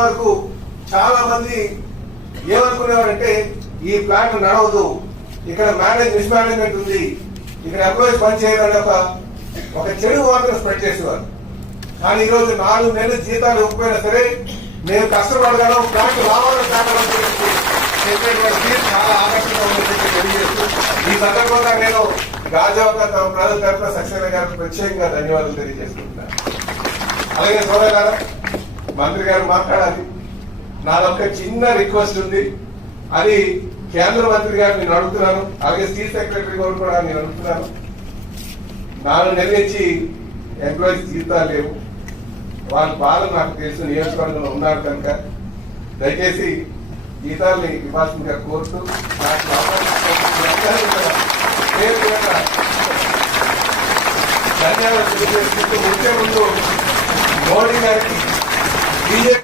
వరకు చాలా మంది ఏమనుకునేవారంటే ఈ ప్లాంట్ నడవదు, ఇక్కడ మిస్మేనేజ్మెంట్ ఉంది, ఇక్కడ ఎంప్లాయీస్ పని చేయాలని ఒక చెడు వార్తను స్ప్రెడ్ చేసేవారు. కానీ ఈ రోజు 4 నెలలు జీతాలు ఇవ్వకపోయినా సరే నేను కష్టపడగలను, ప్లాంట్ రావాలని చెప్పేటువంటి చాలా ఆకర్షణగా ఉందని తెలియజేస్తూ ఈ సందర్భంగా నేను గాజావక ప్రజల తరఫున సక్సేనా గారికి ప్రత్యేకంగా ధన్యవాదాలు తెలియజేసుకుంటున్నాను. అలాగే సోదరు గారు, మంత్రి గారు మాట్లాడాలి. నాదొక చిన్న రిక్వెస్ట్ ఉంది, అది కేంద్ర మంత్రి గారు నేను అడుగుతున్నాను, అలాగే చీఫ్ సెక్రటరీ గారు కూడా నేను అడుగుతున్నాను. 4 నెలల నుంచి ఎంప్లాయీస్ జీతాలు లేవు, వాళ్ళ బాధ నాకు తెలుసు, నియోజకవర్గంలో ఉన్నారు కనుక దయచేసి జీతాలని ఇవ్వాల్సిందిగా కోరుతూ ధన్యవాదాలు తెలియజేసుకుంటూ వచ్చే ముందు మోడీ గారికి బీజేపీ